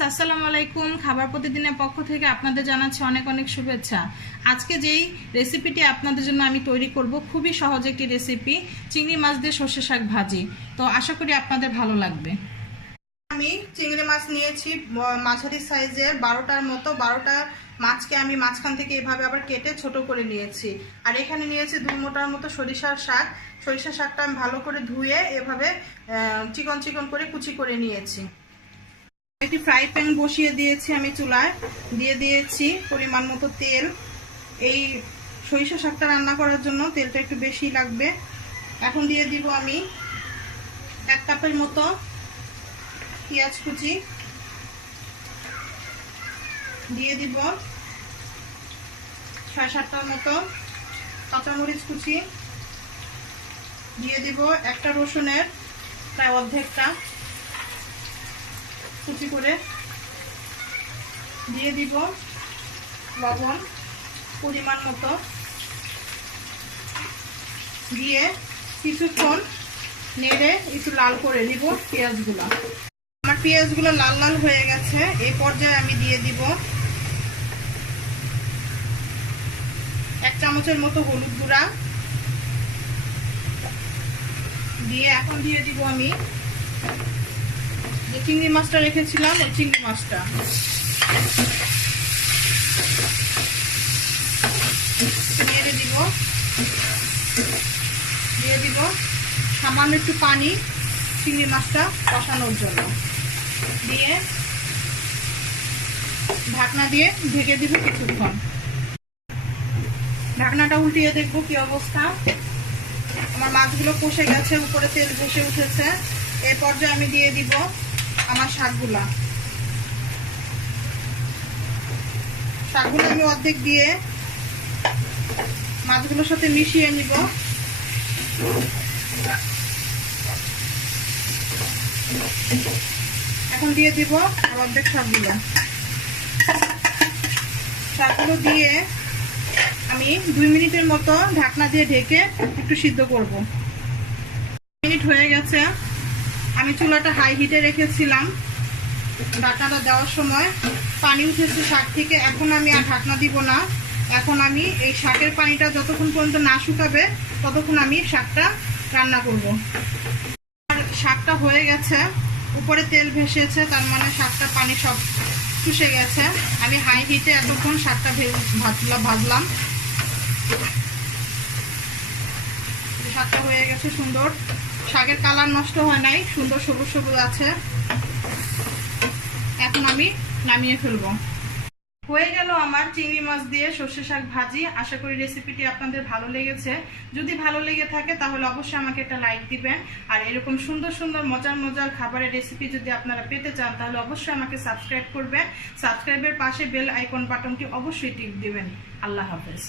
Guys, আসসালামু আলাইকুম। খাবার প্রতিদিনের পক্ষ থেকে আপনাদের জানাচ্ছি অনেক অনেক শুভেচ্ছা। আজকে যেই রেসিপিটি আপনাদের জন্য আমি তৈরি করব, খুবই সহজ একটি রেসিপি, চিংড়ি মাছ দিয়ে সর্ষে শাক ভাজি। তো আশা করি আপনাদের ভালো লাগবে। আমি চিংড়ি মাছ নিয়েছি মাঝারি সাইজের 12টার মতো। 12টা মাছকে আমি মাঝখান থেকে এভাবে আবার কেটে ছোট করে নিয়েছি। আর এখানে নিয়েছি 2 মুঠার মতো সরিষার শাক। সরিষার শাকটা আমি ভালো করে ধুয়ে এভাবে চিকন চিকন করে কুচি করে নিয়েছি। একটি ফ্রাই প্যান বসিয়ে দিয়েছি, আমি চুলায় দিয়ে দিয়েছি পরিমাণ মতো তেল। এই সরিষা শাকটা রান্না করার জন্য তেলটা একটু বেশি লাগবে। এখন দিয়ে দিব আমি 1 কাপের মতো পেঁয়াজ কুচি, দিয়ে দিব 6-7টার মতো কাঁচামরিচ কুচি, দিয়ে দিব একটা রসুনের প্রায় অর্ধেকটা কুচি করে, দিয়ে দিব লবণ পরিমাণ মতো, দিয়ে কিছুক্ষণ নেড়ে একটু লাল করে নিব পেঁয়াজগুলো। আমার পেঁয়াজগুলো লাল লাল হয়ে গেছে। এই পর্যায়ে আমি দিয়ে দিব 1 চামচের মতো হলুদ গুঁড়া, দিয়ে এখন দিয়ে দিব আমি যে চিংড়ি মাছটা রেখেছিলাম, ওই চিংড়ি মাছটা নেড়ে দিব। দিয়ে দিব সামান্য একটু পানি চিংড়ি মাছটা কষানোর জন্য, দিয়ে ঢাকনা দিয়ে ঢেকে দিব কিছুক্ষণ। ঢাকনাটা উল্টিয়ে দেখবো কি অবস্থা। আমার মাছগুলো কষে গেছে, উপরে তেল ভেসে উঠেছে। এই পর্যায়ে আমি দিয়ে দিব আমার শাকগুলো আমি অর্ধেক দিয়ে মাছগুলোর সাথে মিশিয়ে নিব। এখন দিয়ে দিব অর্ধেক শাকগুলো দিয়ে আমি 2 মিনিটের মতো ঢাকনা দিয়ে ঢেকে একটু সিদ্ধ করব। মিনিট হয়ে গেছে। আমি চুলাটা হাই হিটে রেখেছিলাম। ঢাকনাটা দেওয়ার সময় পানি উঠেছে শাক থেকে। এখন আমি আর ঢাকনা দিব না। এখন আমি এই শাকের পানিটা যতক্ষণ পর্যন্ত না শুকাবে ততক্ষণ আমি শাকটা রান্না করব। আর শাকটা হয়ে গেছে, উপরে তেল ভেসেছে, তার মানে শাকটা পানি সব শুষে গেছে। আমি হাই হিটে এতক্ষণ শাকটা ভাজলাম। শাকটা হয়ে গেছে সুন্দর, শাকের কালার নষ্ট হয় নাই, সুন্দর সবুজ সবুজ আছে। এখন আমি নামিয়ে ফেলবো। হয়ে গেল আমার চিংড়ি মাছ দিয়ে সর্ষে শাক ভাজি। আশা করি রেসিপিটি আপনাদের ভালো লেগেছে। যদি ভালো লেগে থাকে তাহলে অবশ্যই আমাকে একটা লাইক দিবেন। আর এরকম সুন্দর সুন্দর মজার মজার খাবারের রেসিপি যদি আপনারা পেতে চান তাহলে অবশ্যই আমাকে সাবস্ক্রাইব করবেন। সাবস্ক্রাইবের পাশে বেল আইকন বাটনটি অবশ্যই টিপ দিবেন। আল্লাহ হাফেজ।